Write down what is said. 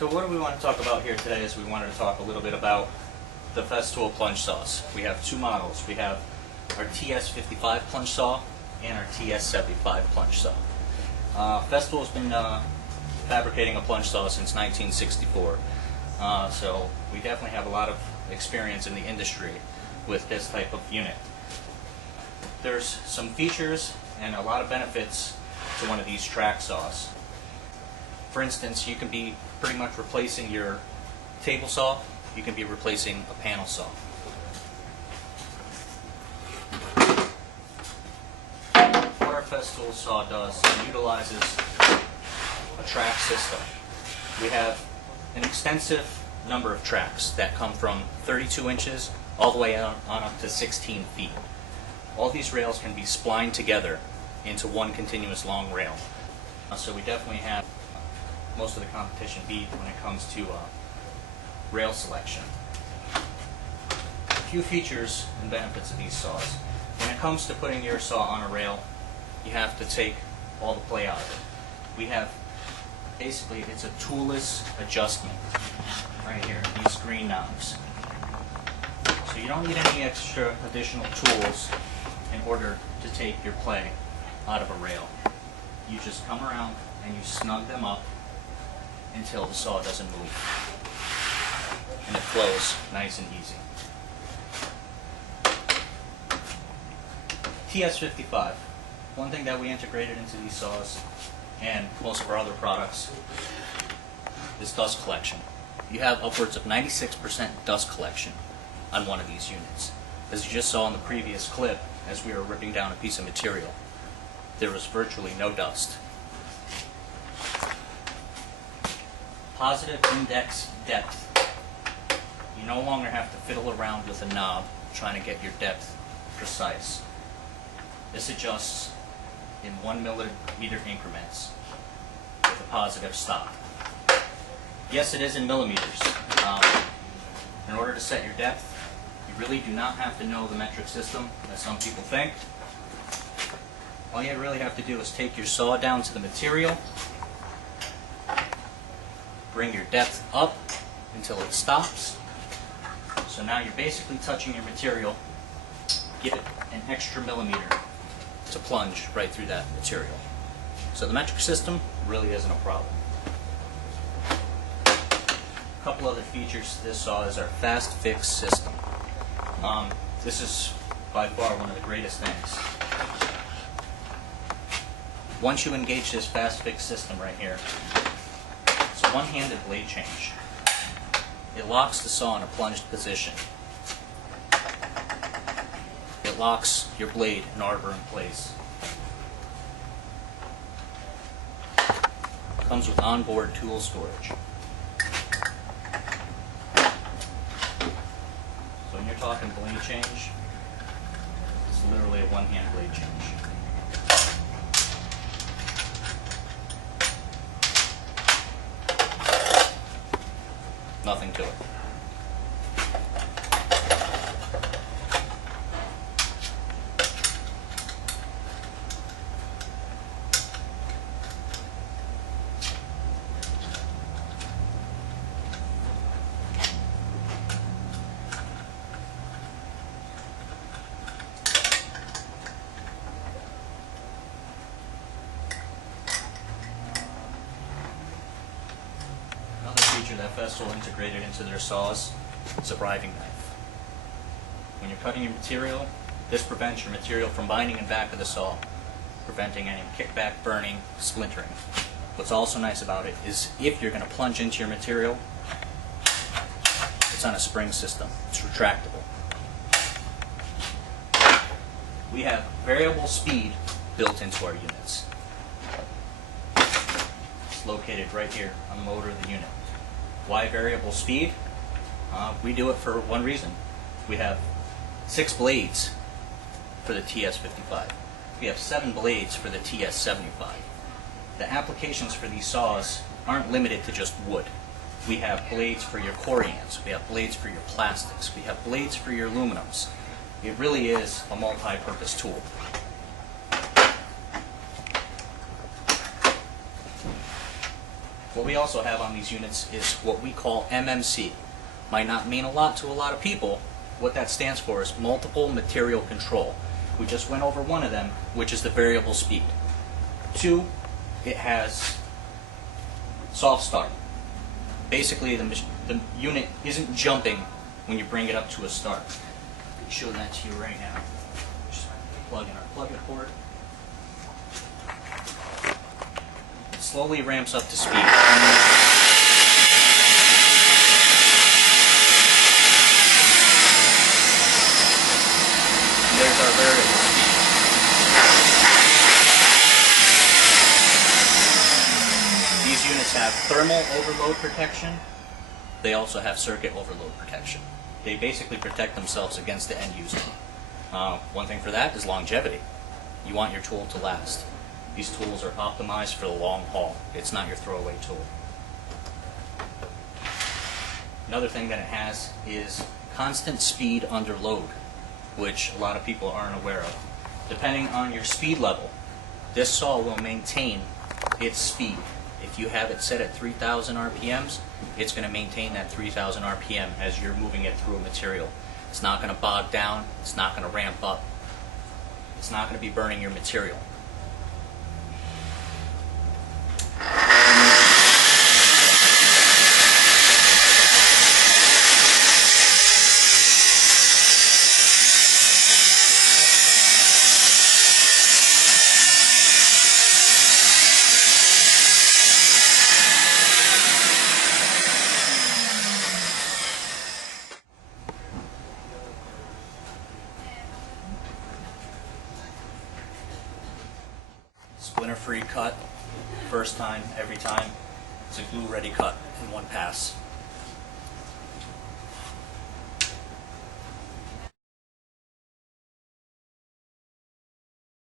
So what do we want to talk about here today is we wanted to talk a little bit about the Festool plunge saws. We have two models. We have our TS55 plunge saw and our TS75 plunge saw. Festool's been fabricating a plunge saw since 1964. So we definitely have a lot of experience in the industry with this type of unit. There's some features and a lot of benefits to one of these track saws. For instance, you can be pretty much replacing your table saw, you can be replacing a panel saw. What our Festool saw does, it utilizes a track system. We have an extensive number of tracks that come from 32 inches all the way on up to 16 feet. All these rails can be splined together into one continuous long rail. So we definitely have most of the competition beat when it comes to rail selection. A few features and benefits of these saws. When it comes to putting your saw on a rail, you have to take all the play out of it. We have, basically, it's a toolless adjustment right here, these green knobs. So you don't need any extra additional tools in order to take your play out of a rail. You just come around and you snug them up until the saw doesn't move. And it flows nice and easy. TS55. One thing that we integrated into these saws and most of our other products is dust collection. You have upwards of 96% dust collection on one of these units. As you just saw in the previous clip, as we were ripping down a piece of material, there was virtually no dust. Positive index depth. You no longer have to fiddle around with a knob trying to get your depth precise. This adjusts in 1 millimeter increments with a positive stop. Yes, it is in millimeters. In order to set your depth, you really do not have to know the metric system, as some people think. All you really have to do is take your saw down to the material, bring your depth up until it stops. So now you're basically touching your material. Give it an extra millimeter to plunge right through that material. So the metric system really isn't a problem. A couple other features to this saw is our fast fix system. This is by far one of the greatest things. Once you engage this fast fix system right here, it's a one-handed blade change. It locks the saw in a plunged position. It locks your blade and arbor in place. It comes with onboard tool storage. So when you're talking blade change, it's literally a one-hand blade change. Nothing to it. That Festool integrated into their saws is a riving knife. When you're cutting your material, this prevents your material from binding in back of the saw, preventing any kickback, burning, splintering. What's also nice about it is if you're going to plunge into your material, it's on a spring system. It's retractable. We have variable speed built into our units. It's located right here on the motor of the unit. Why variable speed? We do it for one reason. We have 6 blades for the TS55. We have 7 blades for the TS75. The applications for these saws aren't limited to just wood. We have blades for your corians, we have blades for your plastics, we have blades for your aluminums. It really is a multi-purpose tool. What we also have on these units is what we call MMC. Might not mean a lot to a lot of people. What that stands for is multiple material control. We just went over one of them, which is the variable speed. 2, it has soft start. Basically, the unit isn't jumping when you bring it up to a start. I can show that to you right now. Just plug in our plug-in port. It slowly ramps up to speed. There's our variable speed. These units have thermal overload protection. They also have circuit overload protection. They basically protect themselves against the end user. One thing for that is longevity. You want your tool to last. These tools are optimized for the long haul. It's not your throwaway tool. Another thing that it has is constant speed under load, which a lot of people aren't aware of. Depending on your speed level, this saw will maintain its speed. If you have it set at 3,000 RPMs, it's going to maintain that 3,000 RPM as you're moving it through a material. It's not going to bog down, it's not going to ramp up, it's not going to be burning your material. Splinter-free cut, first time, every time. It's a glue-ready cut in one pass.